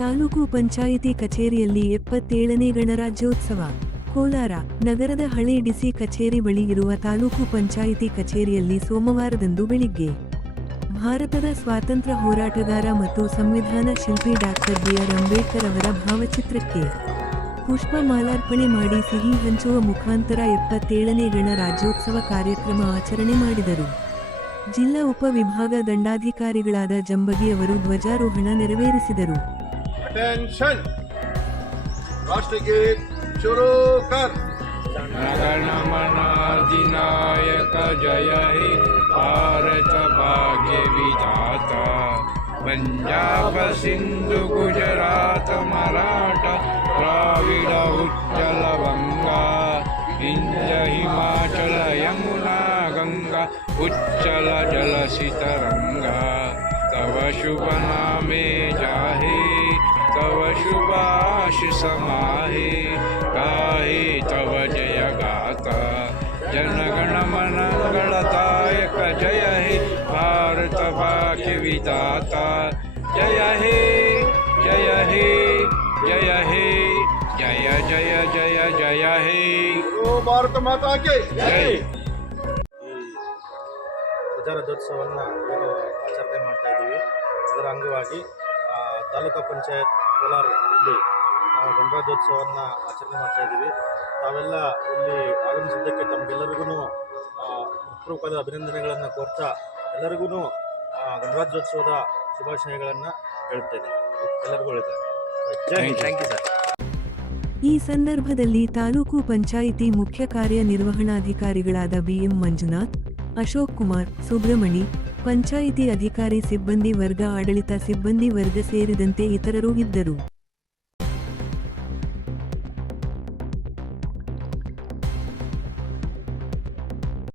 ತಾಲೂಕು ಪಂಚಾಯಿತಿ ಕಚೇರಿಯಲ್ಲಿ 77ನೇ ಗಣರಾಜ್ಯೋತ್ಸವ. ಕೋಲಾರ ನಗರದ ಹಳೆ ಡಿಸಿ ಕಚೇರಿ ಬಳಿ ಇರುವ ತಾಲೂಕು ಪಂಚಾಯಿತಿ ಕಚೇರಿಯಲ್ಲಿ ಸೋಮವಾರದಂದು ಬೆಳಿಗ್ಗೆ ಭಾರತದ ಸ್ವಾತಂತ್ರ್ಯ ಹೋರಾಟಗಾರ ಮತ್ತು ಸಂವಿಧಾನ ಶಿಲ್ಪಿ ಡಾಕ್ಟರ್ ಬಿ.ಆರ್. ಅಂಬೇಡ್ಕರ್ ಅವರ ಭಾವಚಿತ್ರಕ್ಕೆ ಪುಷ್ಪ ಮಾಲಾರ್ಪಣೆ ಮಾಡಿ ಸಿಹಿ ಹಂಚುವ ಮುಖಾಂತರ 77ನೇ ಗಣರಾಜ್ಯೋತ್ಸವ ಕಾರ್ಯಕ್ರಮ ಆಚರಣೆ ಮಾಡಿದರು. ಜಿಲ್ಲಾ ಉಪವಿಭಾಗ ದಂಡಾಧಿಕಾರಿಗಳಾದ ಜಂಬಗಿ ಅವರು ಧ್ವಜಾರೋಹಣ ನೆರವೇರಿಸಿದರು. गणमनाधिनायक जय हे भारत भाग्य विधाता, पंजाब सिंधु गुजरात मराठा द्राविड उच्चल गंगा, विंध्य हिमाचल यमुना गंगा उच्चल जलसि तरंगा, तव शुभ नामे जाहे तव शुभ आशीष समाहे, गाहे तव जय गाथा, जनगण मन मंगलदायक जय हे भारत भाग्य विधाता, जय हे जय हे जय हे जय जय जय जय हे ಭಾರತ ಮಾತಾ ಕೆ जय. ಪ್ರಜಾರಾಜ್ಯೋತ್ಸವವನ್ನು ಆಚರಣೆ ಮಾಡ್ತಾ ಇದ್ದೀವಿ. ಅದರ ಅಂಗವಾಗಿ ತಾಲೂಕು ಪಂಚಾಯತ್ ಕೋಲಾರ ಇಲ್ಲಿ ನಾವು ಗಣರಾಜ್ಯೋತ್ಸವವನ್ನು ಆಚರಣೆ ಮಾಡ್ತಾ ಇದ್ದೀವಿ. ತಾವೆಲ್ಲ ಇಲ್ಲಿ ಆಗಮಿಸಿದ್ದಕ್ಕೆ ತಮಗೆಲ್ಲರಿಗೂ ಹೃತ್ಪೂರ್ವಕವಾದ ಅಭಿನಂದನೆಗಳನ್ನು ಕೋರ್ತಾ ಎಲ್ಲರಿಗೂ ಗಣರಾಜ್ಯೋತ್ಸವದ ಶುಭಾಶಯಗಳನ್ನು ಹೇಳುತ್ತೇನೆ. ಎಲ್ಲರಿಗೂ ಒಳ್ಳೆಯದು. Thank you sir. ಈ ಸಂದರ್ಭದಲ್ಲಿ ತಾಲೂಕು ಪಂಚಾಯಿತಿ ಮುಖ್ಯ ಕಾರ್ಯನಿರ್ವಹಣಾಧಿಕಾರಿಗಳಾದ ಬಿ.ಎಂ. ಮಂಜುನಾಥ್, ಅಶೋಕ್ ಕುಮಾರ್, ಸುಬ್ರಮಣಿ, ಪಂಚಾಯಿತಿ ಅಧಿಕಾರಿ ಸಿಬ್ಬಂದಿ ವರ್ಗ, ಆಡಳಿತ ಸಿಬ್ಬಂದಿ ವರ್ಗ ಸೇರಿದಂತೆ ಇತರರು ಇದ್ದರು.